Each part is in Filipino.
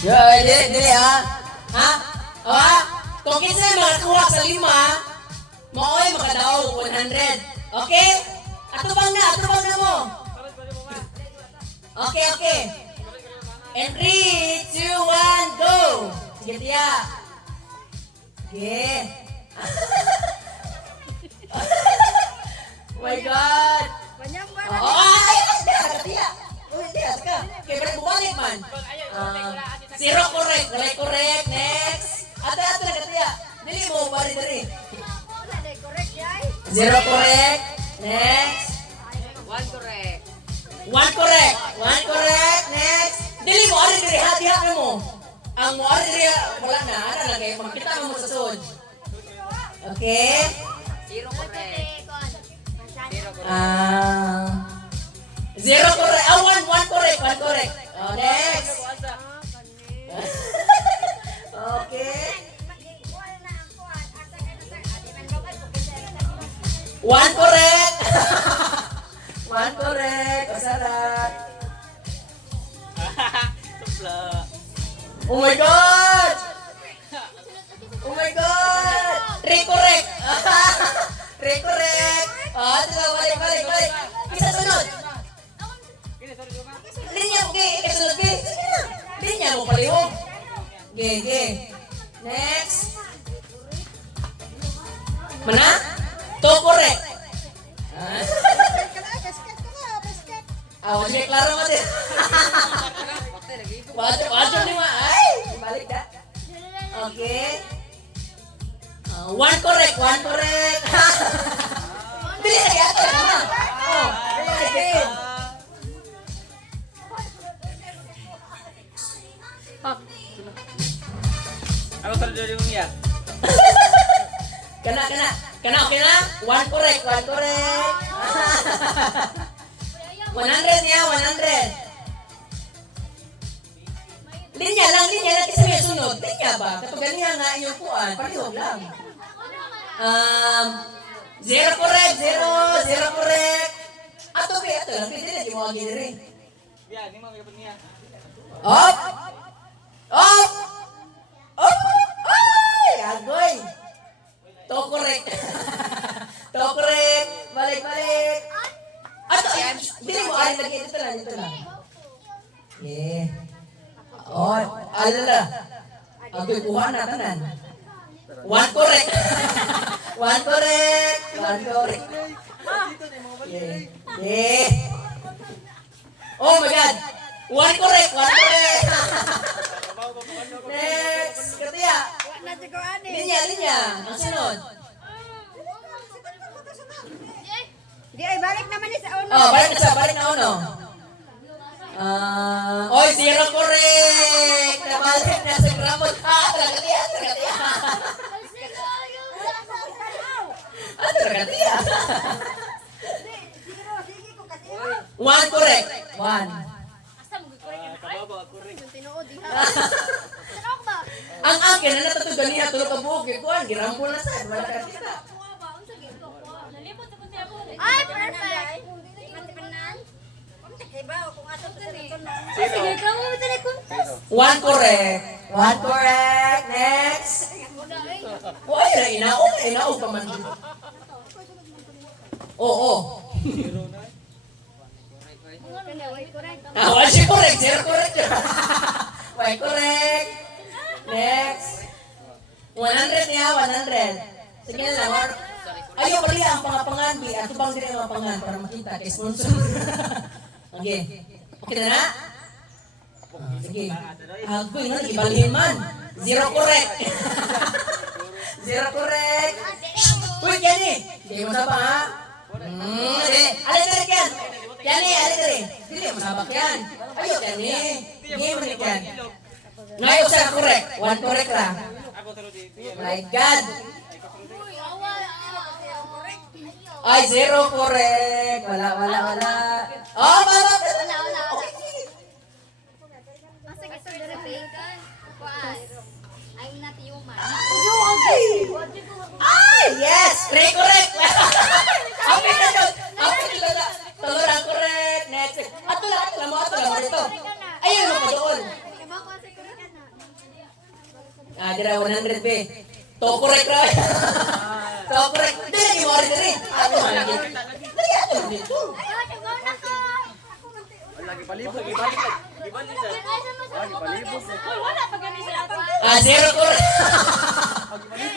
Yo, dili ha. Ha? O ha? Kung kinsa yung makakuha sa 5, maoy makadaog 100. Okay? Atubang na mo. Okay. And 3, 2, 1, go! Sige, tiya. Okay. Oh my God! Tiya. Uy, tiya, saka. Okay, balik bumalik man. Zero correct. Next. Ate, tiya. Dili mo, bari dari. Zero correct. Next. One correct. Next. Dili mo, ari dari hati-hati mo. Ang mo ari dari, wala na. Ano na kayo, makita mo sa sud. Okay. Zero correct. One correct. Oh, next. Okay. One correct. Kasarat. Oh my God. Three correct. Oh, balik. Isa sunod. Linya, okay. Kasunod, okay. Linya mo palihog. Okay. Next. Mana? Two correct. Sige, klaro mo din. Wajo ni ma. Ay, balik dah. Okay. One correct. Dili na yato na. Oh, dili. Ako sa dito yung iya. Kena, okay na? One correct. 100 niya, 100. Linya lang kasi may sunod. Linya ba? Kapag ganihan nga inyong kuan, palihog lang. Zero correct. Ato lang. Pwede na, di mo agi rin. Biya, di mo magkapag niya. Up! Ay! Agoy! To correct. Balik. Ato, dili mo, ay, lagi, dito lang. Yeah. Oh, alala. Agoy, kuha na, tanan. One correct. Yeah. Oh my God. One correct. Next. Katiya. Linya. Ang sunod. Balik naman niya sa uno. Oh, balik na uno. Zero correct. Nabalik na sa gramot. Katiya. Katiya. One correct. Kababa, correct. Ang akin na natutugan niya tulog ka buhok. Kuhan, girampol na sa. Wala ka kita. Ay, perfect. One correct. Next. Why na inaog pa man. Oo. Why siya correct? Zero correct. Why correct? Next. 100 niya, 100. Sige na lang. Ayaw pala ang pangapangan. Ato bang din ang pangapangan para makita kay sponsor. Okay na? Sige. Agoy nga, ibalhin man. Zero correct. Uy, Kenny. Hindi mo sabak ha? Alin yan. Kenny, alin. Hindi mo sabak yan. Ayaw, Kenny. Hindi mo rin yan. Ngayon sa correct. One correct lang. My God. Ay, zero correct. Wala. Oh, baba. I'm not human. Ay, yes. Three correct. Okay na doon. Tulurang correct. Next. Ato lang. Ato lang mo dito. Ayun mo pa doon. Dira 100 be. To correct ra. To correct. Dili mo diri. Ako man lagi. Dili ako dito. Lagi palibot, ibalik. Ibalik sa. Lagi palibot. Zero correct.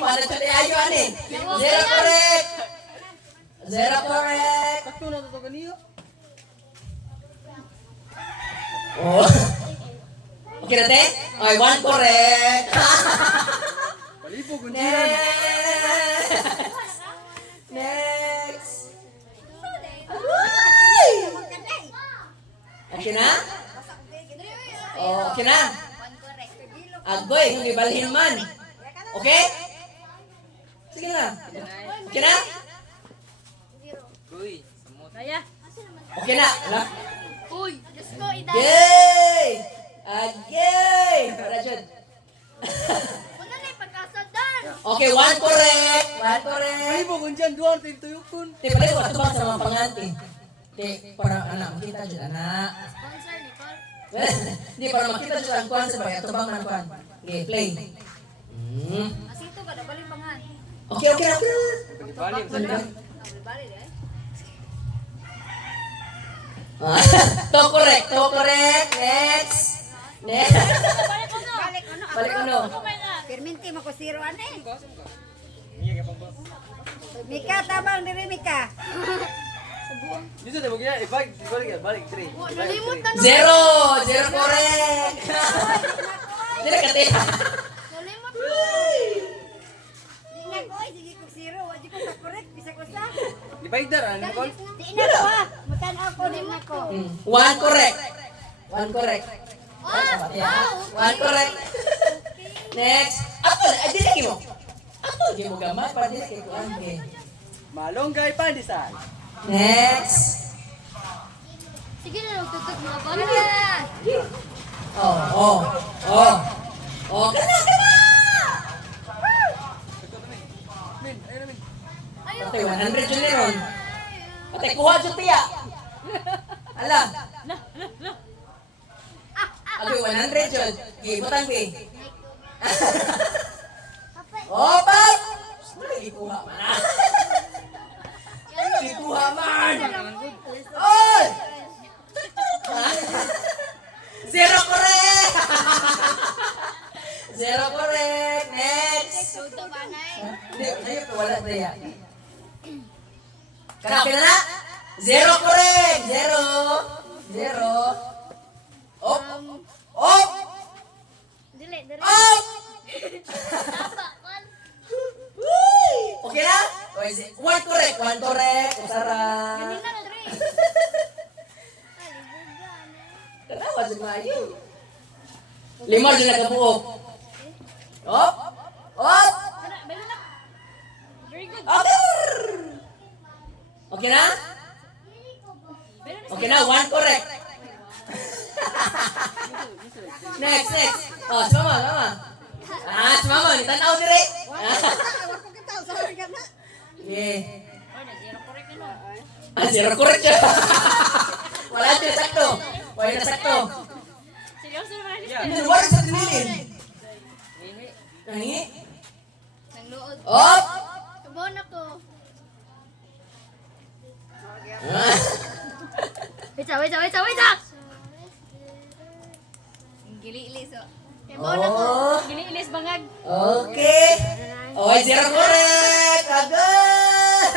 Wala sa ayo ani. Zero correct. Zero correct. Sakto na to kanino. Oh. Okay na te? Okay, 1 correct. Palibot kun Next. Next. Ay! Okay na? Oh, okay na? Agoy, hindi balhin man. Okay? Sige na. Okay na? Uy, samot. Okay na. Wala? Uy, Diyos ko, idal. Yay! Agay! Para dyan. Una na pagkasadan. Okay, 1 correct. 1 correct. Palibot kun dyan, duwan, tintuyukon. Te, pala ko ito bang sa mga panganti? Te, para anak, makita dyan, anak. Sponsor, Nicole. Hindi, para makita dyan ang kuhan sa bagay. Ito bang ang kuhan? Okay, play. Asito ka, nabaling pangan. Okay, okay, okay. Balik sa Ganda. Nabaling eh. To correct, to correct. Next. Next. Balik ano? Balik ano? Perminti mo ko zero ane. Iya ka pang. Mika, tabang diri Mika. Dito na bugya, ibalik, balik 3. Nalimot na Zero. Zero correct. Dili ka te. Nalimot na. Di na ko, sige ko zero. Wadi ko sa correct, bisa ko sa. Di baigdar ano Nicole? Di na ko ah. Mutan ako, limot ko. 1 correct. 1 correct. One correct. Next. Ako, dili lagi mo. Ako, lagi mo gamay para dili kay kuhan. Okay. Malonggay pandesal. Next. Sige na, tutok mo ba na? Oh, oh, oh. Oh, kana, kana. Min, ayun na min. Ayaw. Ate, 100 yun na ron. Ate, kuha dyan tiya. Ala. Abi, 100 yun. Ibutang bi. Opa! Ikuha man. Ikuha man. Oy! Zero correct! Zero correct! Next! Tutok ba na eh? Hindi, ayun, wala na yan. Kaya na? Zero correct! Zero! Zero! Op! Op! Dili, dili. Op! Tapa, kan? Okay na? One correct! One correct! Usara! Ganina na, dili. Kenapa sih Melayu? 5 din nagkabuok. Op! Op! Very good. Okay! Okay na? Okay na, 1 correct. Next, next. Oh, si mama, mama. Si mama, nitanaw dire. Yeah. Zero correct siya. Wala siya sakto. Wala na sakto. Seryoso naman. Hindi, wala sa tinilin. Nangi? Nangluod. Op! Kabon ako. Wait, wait. Gili-ilis oh. Kabon ako. Oh. Gili-ilis bangag. Okay. Oh, zero correct. Agad.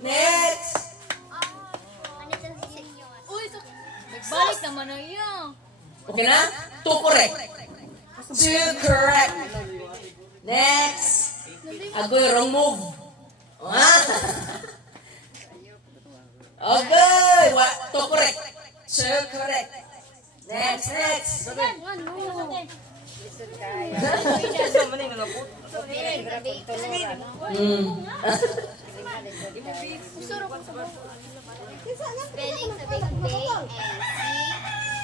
Next. Uy, so nagbalik naman na iyo. Okay na? 2 correct. 2 correct. Next. Agoy, wrong move. Okay. 2 correct. 2 correct. Next, next. Spelling sa big bang and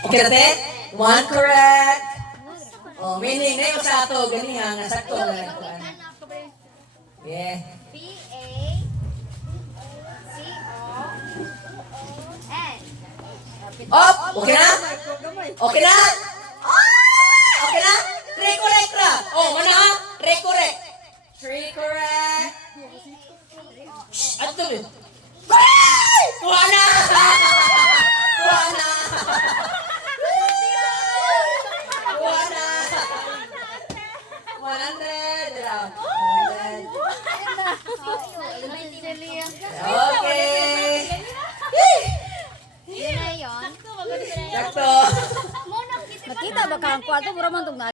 Okay na te? 1 correct. Oh, meaning na yung sa ato. Gani ha, nga sakto na lang. Yeah. P-A-C-O-N. Op! Okay na? Okay na? Ah! Okay na? 3 correct ra. Sakto rin. Kuha na! Kuha na! Kuha na! 100. Dalaw. 100. Okay. Yun na yun. Sakto. Nakita ba ka ang kwarto? Mura man itong